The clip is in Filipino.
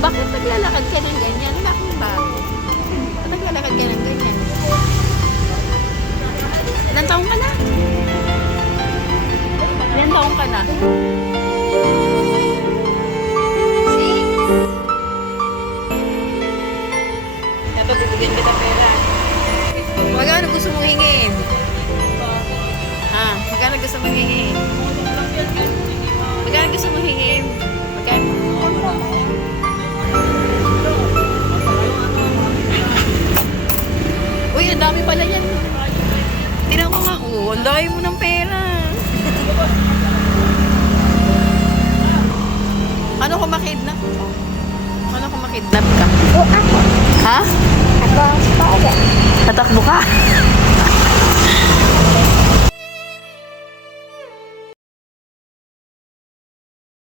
Bakit naglalakad ka ng ganyan? Anak mo ba? Bakit naglalakad ka ng ganyan? Ilan taong ka na? Ilan taong ka na? Ito, bibigyan kita pera. Magkano gusto mong hingin? Ha? Magkano gusto mong hingin? Magkano gusto mong hingin? Magkano? Uy, ang dami pala yan. Tingnan ko nga. Oh, ang dami mo ng pera. Ano kung makidnap? Ano kung makidnap ka? O ako. Ha? Ako ang father. Tatakbo ka?